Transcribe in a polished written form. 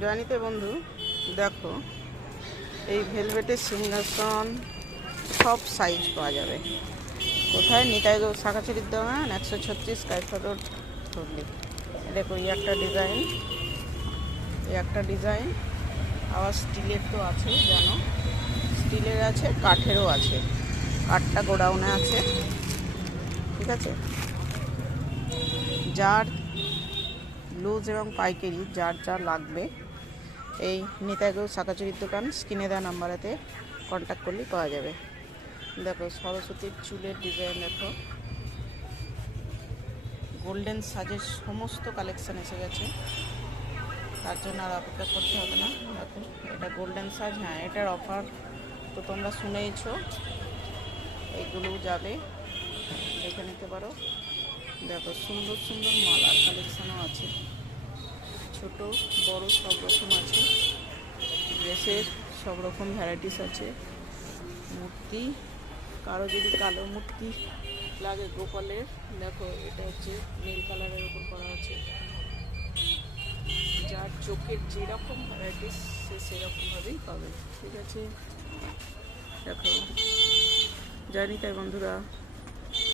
জয়নিতে বন্ধু দেখো, এই ভেলভেটের সিংহাসন সব সাইজ পাওয়া যাবে। কোথায়? নিতাই শাখাচুরির দোকান, 136 কাইফা রোড, হুগলি। দেখো এই একটা ডিজাইন আবার স্টিলের তো আছে, জানো, স্টিলের আছে, কাঠেরও আছে। কাঠটা গোডাউনে আছে, ঠিক আছে। যার লুজ এবং পাইকারি যার যা লাগবে, এই নিতাইগৌ শাখাচুরির দোকান স্ক্রিনে দেওয়া নাম্বারেতে কন্ট্যাক্ট করলেই পাওয়া যাবে। দেখো সরস্বতীর চুলের ডিজাইন, দেখো গোল্ডেন সাজের সমস্ত কালেকশান এসে গেছে, তার জন্য আর অপেক্ষা করতে হবে না। দেখো এটা গোল্ডেন সাজ, হ্যাঁ এটার অফার তো তোমরা শুনেইছো। এইগুলোও যাবে, দেখে নিতে পারো। দেখো সুন্দর সুন্দর মালার কালেকশানও আছে, ছোট বড় সব রকম আছে। ড্রেসের সব রকম ভ্যারাইটিস আছে। মূর্তি, কারো যদি কালো মূর্তি লাগে গোপালের, দেখো এটা হচ্ছে নীল কালারের উপর করা আছে। যার চোখের যেরকম ভ্যারাইটিস সে সেরকমভাবেই পাবে, ঠিক আছে। দেখো জানি তাই বন্ধুরা।